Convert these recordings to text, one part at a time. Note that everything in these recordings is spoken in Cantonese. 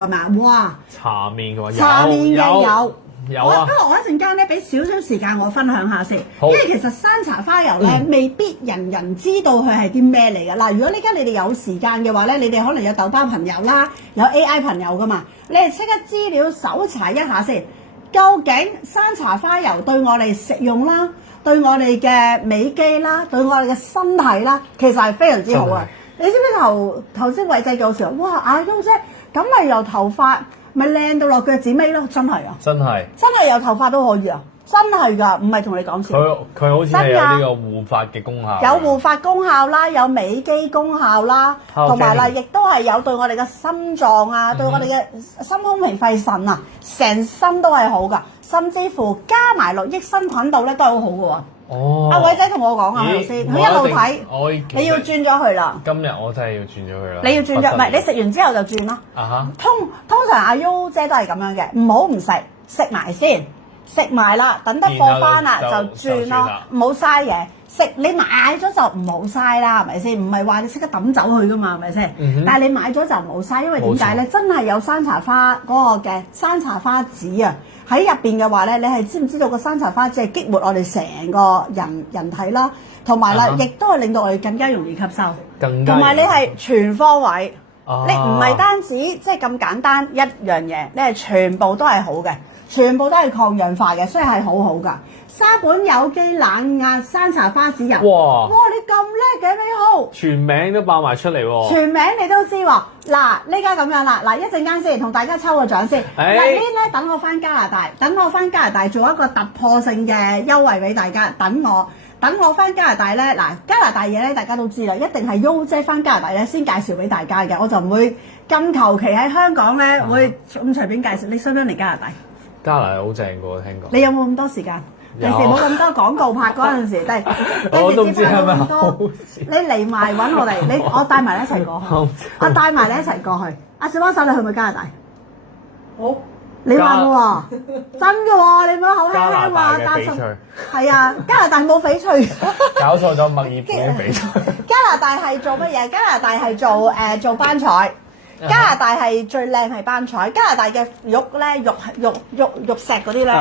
係咪？哇！茶面嘅話茶面嘅有。有啊！不過我一陣間咧，俾少少時間我分享下先，好因為其實山茶花油咧，未必人人知道佢係啲咩嚟嘅。嗱，如果呢家你哋有時間嘅話咧，你哋可能有豆包朋友啦，有 AI 朋友噶嘛，你哋即刻資料搜查一下先，究竟山茶花油對我哋食用啦，對我哋嘅美肌啦，對我哋嘅身體啦，其實係非常之好啊！你知唔知頭先偉仔嘅時候，哇！阿優姐咁咪由頭髮咪靚到落腳趾尾咯，真係啊！真係由頭髮都可以啊！真係㗎，唔係同你講笑。佢好似係有呢個護髮嘅功效。有護髮功效啦，有美肌功效啦，同埋啦，亦都係有對我哋嘅心臟啊，對我哋嘅心胸脾肺腎啊，成身都係好㗎，甚至乎加埋落益生菌度咧都係好好嘅喎。哦，阿偉仔同我講啊，係咪先？佢一路睇，你要轉咗佢啦。今日我真係要轉咗佢啦。你要轉咗，唔係你食完之後就轉啦。啊哈！通常阿 U 姐都係咁樣嘅，唔好唔食，食埋先，食埋啦，等得貨翻啦就轉咯，唔好嘥嘢。食你買咗就唔好嘥啦，係咪先？唔係話你識得抌走佢噶嘛，係咪先？但係你買咗就唔好嘥，因為點解咧？真係有山茶花嗰個嘅山茶花籽啊！喺入邊嘅話咧，你係知唔知道個山茶花籽係激活我哋成個人體啦，同埋啦，亦都係令到我哋更加容易吸收，同埋你係全方位，你唔係單止即係咁簡單一樣嘢，你係全部都係好嘅，全部都係抗氧化嘅，所以係好好㗎。沙本有機冷壓山茶花籽油，哇！你咁叻嘅，你好，全名都爆埋出嚟喎。全名你都知喎。嗱，呢家咁樣啦，嗱一陣間先同大家抽個獎先。嗱呢咧等我翻加拿大，做一個突破性嘅優惠俾大家。等我翻加拿大咧，嗱加拿大嘢咧大家都知啦，一定係優姐翻加拿大咧先介紹俾大家嘅，我就唔會咁求其喺香港咧會咁隨便介紹。你想唔想嚟加拿大？加拿大好正㗎喎，聽講。你有冇咁多時間？平時冇咁多廣告拍嗰陣時，但係我都唔知係咪好你嚟埋揾我哋，我帶埋你一齊過去，我帶埋你一齊過去。阿小幫手，你去唔去加拿大？好，你話喎，真嘅喎，你唔好口輕輕話擔心。係啊，加拿大冇翡翠。搞錯咗墨爾本嘅翡翠。加拿大係做乜嘢？加拿大係做班彩。加拿大係最靚係班彩。加拿大嘅玉咧，玉石嗰啲咧。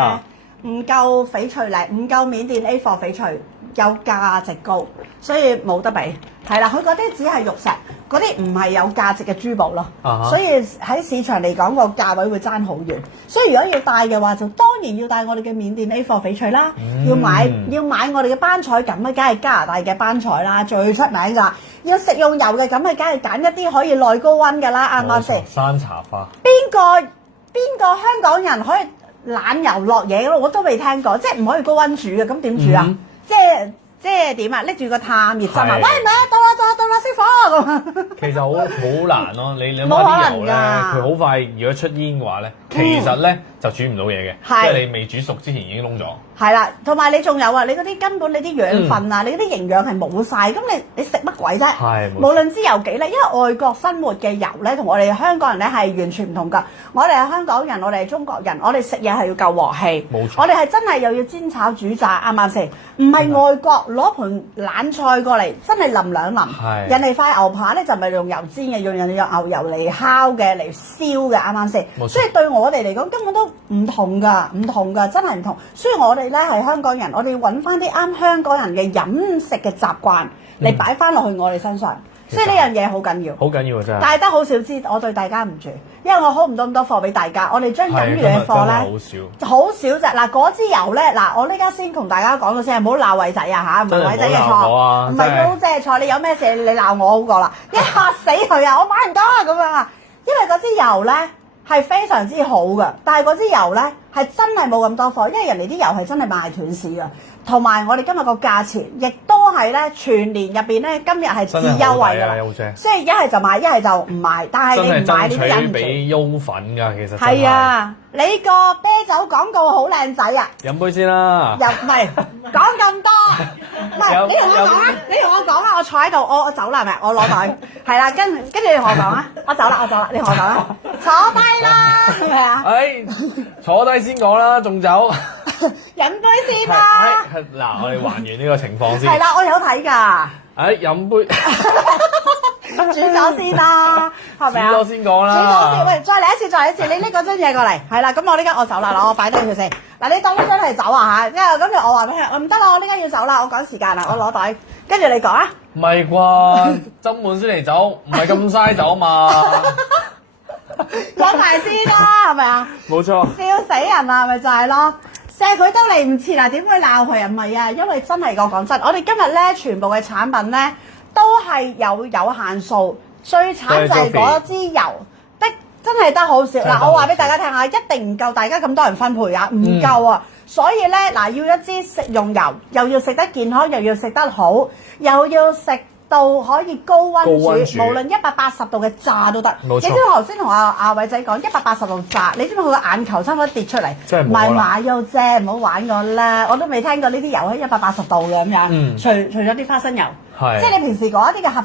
唔夠翡翠靚，唔夠緬甸 A 貨翡翠有價值高，所以冇得比。係啦，佢嗰啲只係玉石，嗰啲唔係有價值嘅珠寶咯。所以喺市場嚟講個價位會爭好遠。所以如果要帶嘅話，就當然要帶我哋嘅緬甸 A 貨翡翠啦。要買我哋嘅班彩咁啊，梗係加拿大嘅班彩啦，最出名㗎。要食用油嘅咁啊，梗係揀一啲可以耐高溫㗎啦，啱唔啱先？山茶花。邊個香港人可以懶油落嘢咯，我都未聽過，即係唔可以高溫煮嘅，咁點煮啊？即係點啊？拎住個探熱針啊！喂，唔係到啦，熄火咁。其實好難咯，你諗下啲油咧，佢好快如果出煙嘅話咧，其實咧就煮唔到嘢嘅，即係你未煮熟之前已經燶咗。係啦，同埋你仲有啊，你嗰啲根本你啲養分啊，你嗰啲營養係冇晒，咁你食乜鬼啫？係，無論支油幾叻，因為外國生活嘅油咧，同我哋香港人咧係完全唔同㗎。我哋係香港人，我哋係中國人，我哋食嘢係要夠和氣。冇錯。我哋係真係又要煎炒煮炸，啱唔啱先？唔係外國攞盤冷菜過嚟，真係淋兩淋。係。人哋塊牛扒咧就唔係用油煎嘅，用牛油嚟烤嘅，嚟燒嘅，啱唔啱先？冇錯。所以對我哋嚟講根本都唔同㗎，真係唔同。所以我哋咧係香港人，我哋要揾翻啲啱香港人嘅飲食嘅習慣嚟擺翻落去我哋身上。所以呢樣嘢好緊要，好緊要真係。但係得好少知，我對大家唔住，因為我好唔到咁多貨俾大家。我哋將飲料嘅貨咧，好少啫。嗱，嗰支油咧，嗱，我呢家先同大家講咗先，唔好鬧偉仔啊嚇，唔係偉仔嘅錯，唔係高姐嘅錯。你有咩事你鬧我好過啦，一嚇死佢啊！我買唔到啊咁樣啊，因為嗰支油咧係非常之好嘅，但係嗰支油咧係真係冇咁多貨，因為人哋啲油係真係賣斷市嘅。同埋我哋今日個價錢，亦都係咧全年入邊咧，今日係至優惠㗎啦。所以一係就買，一係就唔買。但係你唔買，你都忍唔住。俾優粉㗎，其實係啊！你個啤酒廣告好靚仔啊！飲杯先啦。又唔係講咁多，唔係你同我講啊！你同我講啊！我坐喺度，我走啦，係咪？我攞袋係啦，跟住你同我講啊！我走啦，你同我講啊！坐低啦，係咪啊？坐低先講啦，仲走。飲杯先啦！嗱，我哋還原呢個情況先。係啦，我有睇㗎。飲杯。煮咗先啦，係咪啊？煮咗先講啦。煮咗先，喂，再嚟一次，再嚟一次，你拎嗰樽嘢過嚟，係啦，咁我呢家我走啦，嗱，我擺低佢先。嗱，你當呢樽係走啊嚇，之後跟住我話俾佢，唔得啦，我呢家要走啦，我趕時間啦，我攞袋，跟住你講啊。唔係啩？斟滿先嚟走，唔係咁嘥走嘛。攞埋先啦，係咪啊？冇錯。笑死人啊，咪就係咯。錫佢都嚟唔切啦，點會鬧佢啊？唔係啊，因為真係講真，我哋今日咧全部嘅產品咧都係有限數，最慘就係嗰支油的真係得好少。嗱，我話俾大家聽下，一定唔夠大家咁多人分配啊，唔夠啊。所以咧嗱，要一支食用油，又要食得健康，又要食得好，又要食到可以高溫煮，無論180度嘅炸都得。你知我頭先同阿偉仔講180度炸，你知唔知佢個眼球差唔多跌出嚟？唔係馬優啫，唔好玩我啦！我都未聽過呢啲油喺180度嘅咁樣。除咗啲花生油，即係你平時嗰一啲嘅合。